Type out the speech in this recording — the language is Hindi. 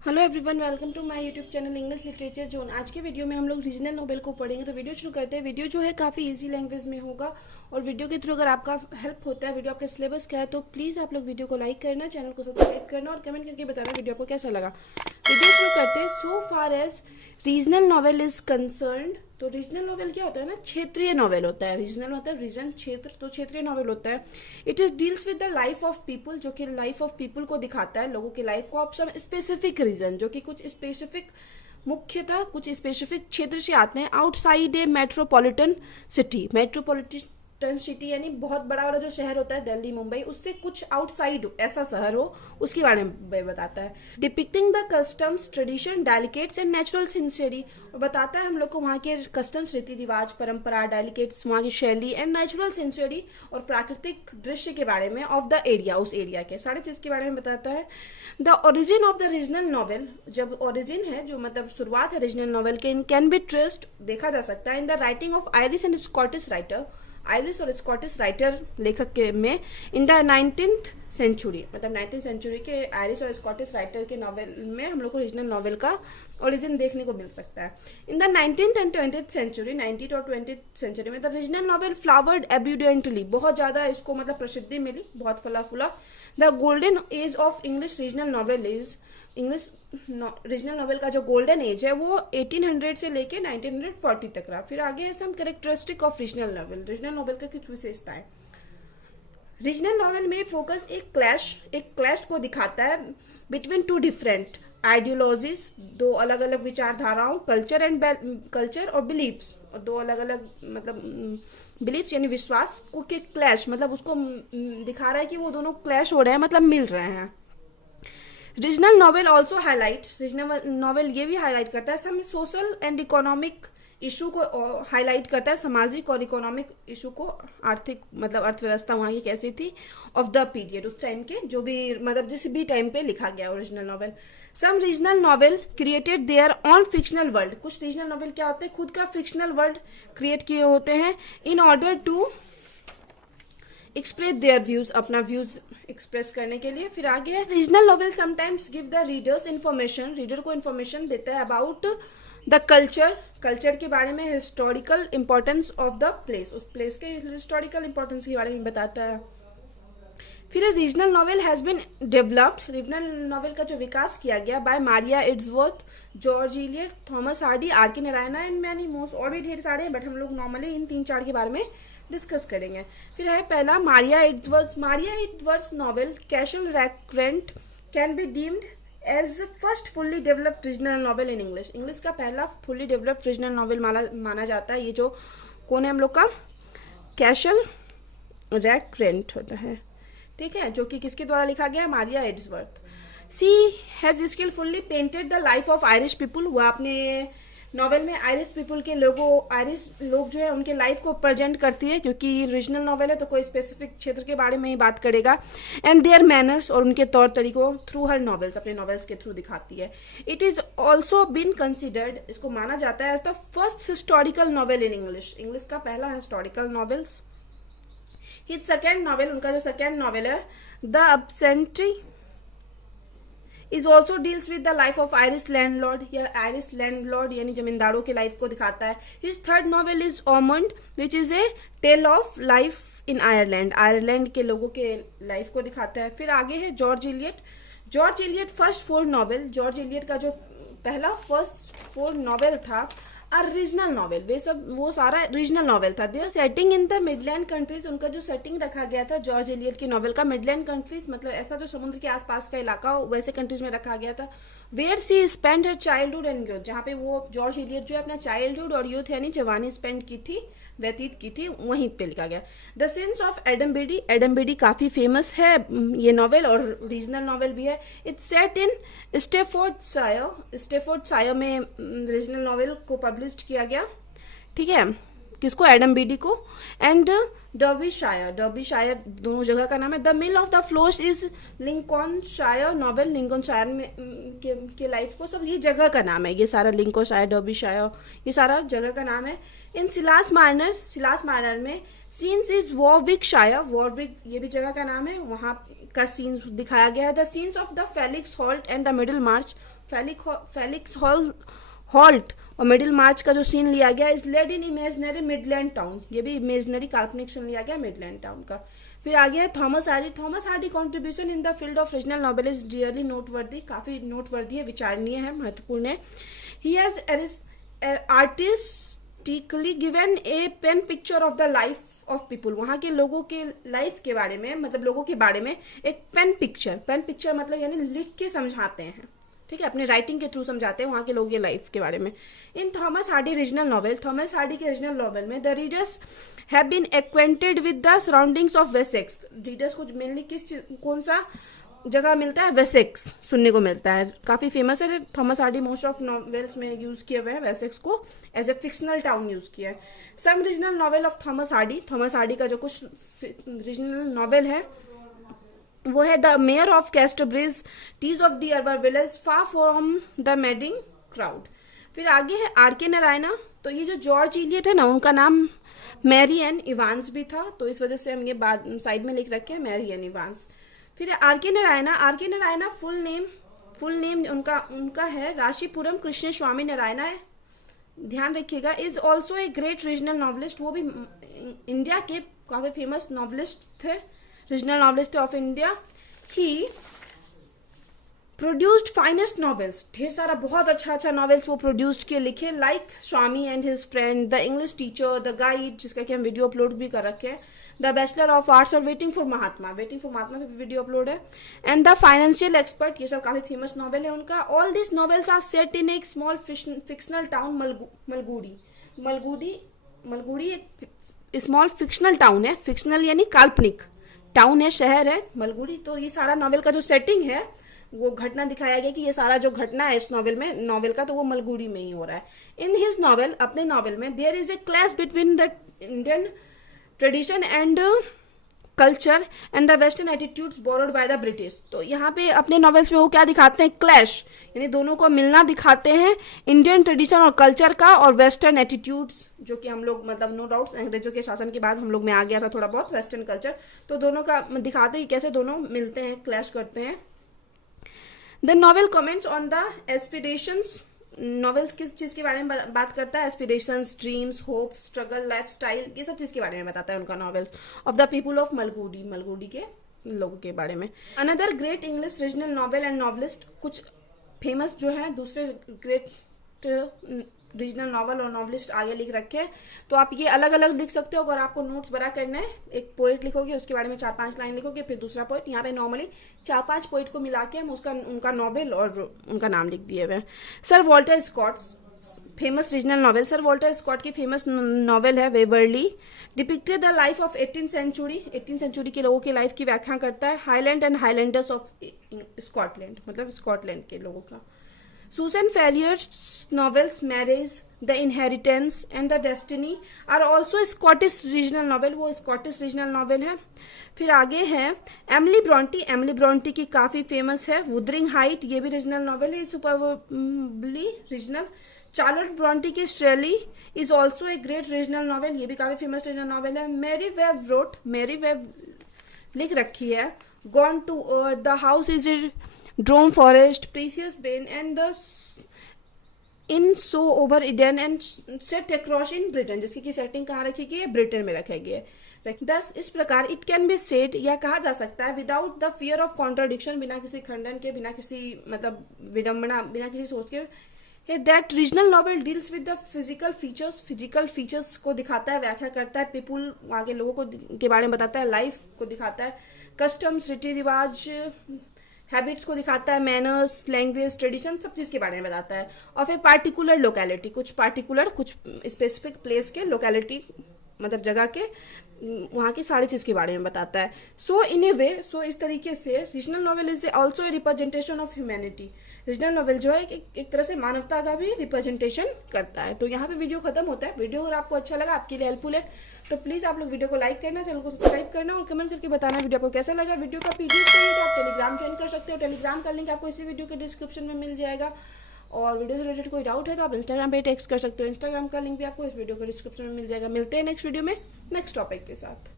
Hello everyone, welcome to my YouTube channel English literature zone. आज के वीडियो में हम लोग रीजनल नोवेल को पढ़ेंगे। तो वीडियो शुरू करते हैं। वीडियो जो है काफ़ी इजी लैंग्वेज में होगा और वीडियो के थ्रू अगर आपका हेल्प होता है, वीडियो आपके सिलेबस का है, तो प्लीज़ आप लोग वीडियो को लाइक करना, चैनल को सब्सक्राइब करना और कमेंट करके बताना वीडियो आपको कैसा लगा। वीडियो शुरू करते हैं। So far as regional novel is concerned, तो रीजनल नॉवेल क्या होता है ना, क्षेत्रीय नॉवेल होता है। रीजनल मतलब रीजन, क्षेत्र, तो क्षेत्रीय नॉवेल होता है। It is deals with the life of people, जो कि लाइफ ऑफ पीपल को दिखाता है, लोगों की लाइफ को। आप सब स्पेसिफिक रीजन, जो कि कुछ स्पेसिफिक, मुख्यतः कुछ स्पेसिफिक क्षेत्र से आते हैं, आउटसाइड ए मेट्रोपॉलिटन सिटी। मेट्रोपॉलिटन सिटी यानी बहुत बड़ा वाला जो शहर होता है, दिल्ली, मुंबई, उससे कुछ आउटसाइड ऐसा शहर हो, उसके बारे में बताता है। Depicting the customs, tradition, dialects and natural scenery, और बताता है हम लोग को वहाँ के कस्टम्स, रीति रिवाज, परंपरा, डेलिकेट्स, वहाँ की शैली, एंड नेचुरल सिंसेरी, और प्राकृतिक दृश्य के बारे में, ऑफ द एरिया, उस एरिया के सारे चीज़ के बारे में बताता है। The origin of the regional novel, जब ओरिजिन है, जो मतलब शुरुआत है रीजनल नॉवेल के, इन कैन बी ट्रेस्ड, देखा जा सकता है, in the writing of Irish and Scottish writer, Irish और स्कॉटिश राइटर लेखक के में, इन द 19th सेंचुरी, मतलब 19th सेंचुरी के आयरिश और स्कॉटिश राइटर के नॉवेल में हम लोग को रीजनल नॉवेल का ओरिजिन देखने को मिल सकता है। In the 19th and 20th century, 19th और 20th सेंचुरी में द रीजनल नॉवेल फ्लावर्ड एब्यूडेंटली, बहुत ज़्यादा इसको मतलब प्रसिद्धि मिली, बहुत फला फूला। The golden age of English regional novel is, English regional novel का जो गोल्डन एज है वो 1800 से लेके 1940 तक रहा। फिर आगे है some characteristic of regional novel, regional novel का कुछ विशेषताएं। रीजनल नॉवेल में फोकस एक क्लैश को दिखाता है बिटवीन टू डिफरेंट आइडियोलॉजीज, दो अलग अलग विचारधाराओं, कल्चर और बिलीव्स, दो अलग अलग मतलब बिलीव्स यानी विश्वास को के क्लैश, मतलब उसको दिखा रहा है कि वो दोनों क्लैश हो रहे हैं, मतलब मिल रहे हैं। Regional novel also highlight, regional novel ये भी हाईलाइट करता है some social and economic issue को, हाईलाइट करता है सामाजिक और इकोनॉमिक इशू को, आर्थिक मतलब अर्थव्यवस्था वहाँ की कैसी थी, ऑफ द पीरियड, उस टाइम के, जो भी मतलब जिस भी टाइम पे लिखा गया original novel. Some regional novel created there on fictional world, कुछ रीजनल नॉवेल क्या होते हैं, खुद का फिक्शनल वर्ल्ड क्रिएट किए होते हैं, in order to express their views, अपना व्यूज एक्सप्रेस करने के लिए। फिर आगे है regional novel sometimes give the readers information, reader को इन्फॉर्मेशन देता है अबाउट द कल्चर के बारे में, historical importance of the place, उस प्लेस के हिस्टोरिकल इंपॉर्टेंस के बारे में बताता है। फिर regional novel has been developed, regional novel का जो विकास किया गया by Maria Edgeworth, George Elliot, Thomas Hardy, are के नारायणा एंड मैनी मोस्ट, और भी ढेर सारे हैं, बट हम लोग नॉर्मली इन 3-4 के बारे में डिस्कस करेंगे। फिर है पहला Maria Edgeworth novel Castle Rackrent can be deemed as first fully developed regional novel in English, English का पहला फुल्ली डेवलप्ड रीजनल नॉवेल माना जाता है। ये जो कौन है हम लोग का, कैशल रैकरेंट होता है, ठीक है, जो कि किसके द्वारा लिखा गया है, Maria Edgeworth. She has skilfully painted the life of Irish people, वह अपने नॉवेल में आयरिश पीपल के आयरिश लोग जो है उनके लाइफ को प्रेजेंट करती है, क्योंकि रीजनल नॉवेल है तो कोई स्पेसिफिक क्षेत्र के बारे में ही बात करेगा, एंड देयर मैनर्स, और उनके तौर तरीकों थ्रू हर नॉवेल्स, अपने नॉवेल्स के थ्रू दिखाती है। It is also been considered, इसको माना जाता है as the first historical novel in English, English का पहला historical novels. His second novel, उनका जो सेकेंड नॉवेल है the Absentee, is also deals with the life of Irish landlord, यह आयरिश लैंडलॉर्ड यानी जमींदारों की लाइफ को दिखाता है। His third novel is Ormond which is a tale of life in Ireland, Ireland के लोगों के लाइफ को दिखाता है। फिर आगे है George Eliot first 4 novel, George Eliot का जो पहला फर्स्ट 4 नॉवेल था रीजनल नॉवेल, वो सारा रीजनल नॉवेल था। Their setting in the Midland countries, उनका जो सेटिंग रखा गया था जॉर्ज एलियट की नॉवेल का, मिडलैंड कंट्रीज मतलब ऐसा जो समुद्र के आसपास का इलाका हो, वैसे कंट्रीज में रखा गया था। Where she spend her childhood and youth, जहाँ पे वो जॉर्ज एलियट जो है अपना चाइल्डहुड और यूथ यानी जवानी स्पेंड की थी, व्यतीत की थी, वहीं पे लिखा गया। द सिंस ऑफ एडम बेडी काफ़ी फेमस है ये नॉवेल और रीजनल नॉवेल भी है। इट्स सेट इन स्टेफोर्डशायर में रीजनल नॉवेल को पब्लिश किया गया, ठीक है, किसको, एडम बेडी को, एंड डर्बीशायर दोनों जगह का नाम है। The Mill of the Floss is Lincolnshire novel, Lincolnshire में के लाइफ को, सब ये जगह का नाम है, ये सारा लिंकॉनशायर, डर्बीशायर, ये सारा जगह का नाम है। इन सिलास माइनर में सीन्स इज वॉरविक ये भी जगह का नाम है, वहाँ का सीन्स दिखाया गया है। The scenes of the Felix Holt and the Middlemarch, Felix Holt और मिडिल मार्च का जो सीन लिया गया is laid in imaginary Midland town, ये भी इमेजनरी काल्पनिक सीन लिया गया मिडलैंड टाउन का। फिर आगे है Thomas Hardy contribution in the field of regional novel is really noteworthy, काफ़ी नोटवर्दी है, विचारणीय है, महत्वपूर्ण है। He has artistically given a pen picture of the life of people, वहाँ के लोगों के लाइफ के बारे में, मतलब लोगों के बारे में एक पेन पिक्चर मतलब यानी लिख के समझाते हैं, ठीक है, अपने राइटिंग के थ्रू समझाते हैं वहाँ के लोगों के लाइफ के बारे में। इन थॉमस हार्डी के रीजनल नॉवेल में the readers have been acquainted with the surroundings of Wessex, readers को मेनली कौन सा जगह मिलता है, वेसेक्स सुनने को मिलता है, काफ़ी फेमस है Thomas Hardy, most of novels में यूज़ किया हुआ है वेसेक्स को, as a fictional town use किया है। Some regional novel of Thomas Hardy का जो कुछ रीजनल नॉवेल है वो है the Mayor of Casterbridge, Tess of the Urbervilles, far from the madding crowd. फिर आगे है आर.के. नारायणा, तो ये जो जॉर्ज इलियट है ना, उनका नाम मैरी एन इवांस भी था, तो इस वजह से हम ये बाद साइड में लिख रखे हैं मैरी एन इवांस। फिर आर.के. नारायणा फुल नेम उनका है राशीपुरम कृष्ण स्वामी नारायणा है, ध्यान रखिएगा। Is also a great regional novelist, वो भी इंडिया के काफ़ी फेमस नॉवलिस्ट थे, regional novelist of India. He produced finest novels, ढेर सारा बहुत अच्छा नॉवेल्स वो प्रोड्यूस्ड किए, लिखे, like Swami and his friend, the English teacher, the guide, जिसका कि हम वीडियो अपलोड भी कर रखे हैं, द बैचलर ऑफ आर्ट्स और वेटिंग फॉर महात्मा पे भी वीडियो अपलोड है, एंड द फाइनेंशियल एक्सपर्ट, ये सब काफ़ी फेमस नॉवेल है उनका। All this novels are set in एक स्मॉल फिक्शनल टाउन मलगुड़ी एक स्मॉल फिक्शनल टाउन है, फिक्शनल यानी काल्पनिक टाउन है, शहर है मलगुड़ी। तो ये सारा नॉवेल का जो सेटिंग है, वो घटना दिखाया गया कि ये सारा जो घटना है इस नॉवेल का, तो वो मलगुड़ी में ही हो रहा है। इन हिज नॉवेल, अपने नॉवेल में, there is a clash between the Indian tradition and culture and the western attitudes borrowed by the British. तो यहाँ पे अपने नॉवेल्स में वो क्या दिखाते हैं, क्लैश, यानी दोनों को मिलना दिखाते हैं, इंडियन ट्रेडिशन और कल्चर का और वेस्टर्न एटीट्यूड्स, जो कि हम लोग मतलब नो डाउट्स अंग्रेजों के शासन के बाद हम लोग में आ गया था थोड़ा बहुत वेस्टर्न कल्चर, तो दोनों का दिखाते हैं कैसे दोनों मिलते हैं, क्लैश करते हैं। The novel comments on the aspirations, novels किस चीज़ के बारे में बात करता है, aspirations, dreams, hope, struggle, lifestyle, ये सब चीज़ के बारे में बताता है उनका novels, of the people of Malgudi के लोगों के बारे में। Another great English regional novel and novelist, कुछ फेमस जो है दूसरे ग्रेट रीजनल नॉवल और नॉवलिस्ट आगे लिख रखे हैं, तो आप ये अलग अलग लिख सकते हो। अगर आपको नोट्स बड़ा करना है, एक पोएट लिखोगे, उसके बारे में 4-5 लाइन लिखोगे, फिर दूसरा पोएट, यहाँ पे नॉर्मली 4-5 पोएट को मिला के हम उनका नॉवेल और उनका नाम लिख दिए हुए हैं। Sir Walter Scott, famous regional novel, sir Walter Scott की फेमस नॉवेल है Waverley, depicted the life of 18th century के लोगों की लाइफ की व्याख्या करता है। Highland and highlanders of Scotland, मतलब स्कॉटलैंड के लोगों का। Susan Ferrier's novels Marriage, The Inheritance and The Destiny are also a Scottish regional novel, वो Scottish regional novel है। फिर आगे है एमिली ब्रॉन्टी की काफ़ी फेमस है। वुदरिंग हाइट, ये भी रीजनल नॉवेल है, सुपरबली रीजनल। चार्लोट ब्रॉन्टी की Shirley is also a great regional novel, ये भी काफ़ी फेमस रीजनल नॉवेल है। मैरी वेब लिख रखी है gone to the house is Dormer forest, precious Bane and the in so over Eden and set across in Britain, जिसकी की सेटिंग कहाँ रखी गई है, ब्रिटेन में रखा गया है। दस इस प्रकार इट कैन बी सेड, यह कहा जा सकता है, without the fear of contradiction, बिना किसी खंडन के, बिना किसी मतलब विडम्बना, बिना किसी सोच के, that regional novel deals with the physical features को दिखाता है, व्याख्या करता है, पीपुल वहाँ के लोगों को के बारे में बताता है, लाइफ को दिखाता है, कस्टम्स, रीति रिवाज, हैबिट्स को दिखाता है, मैनर्स, लैंग्वेज, ट्रेडिशन, सब चीज़ के बारे में बताता है। ऑफ ए पार्टिकुलर लोकेलिटी, कुछ स्पेसिफिक प्लेस के, लोकेलिटी मतलब जगह के, वहाँ की सारी चीज़ के बारे में बताता है। सो इन ए वे, इस तरीके से regional novel is also a representation of humanity, regional novel जो है एक तरह से मानवता का भी रिप्रेजेंटेशन करता है। तो यहाँ पे वीडियो खत्म होता है। वीडियो अगर आपको अच्छा लगा, आपके लिए हेल्पफुल है, तो प्लीज़ आप लोग वीडियो को लाइक करना, चैनल को सब्सक्राइब करना और कमेंट करके बताना वीडियो आपको कैसा लगा। वीडियो का पीडीएफ चाहिए तो आप टेलीग्राम ज्वाइन कर सकते हो, टेलीग्राम का लिंक आपको इसी वीडियो के डिस्क्रिप्शन में मिल जाएगा। और वीडियो से रिलेटेड कोई डाउट है तो आप इंस्टाग्राम पे टेक्स्ट कर सकते हो, इंस्टाग्राम का लिंक भी आपको इस वीडियो के डिस्क्रिप्शन में मिल जाएगा। मिलते हैं नेक्स्ट वीडियो में नेक्स्ट टॉपिक के साथ।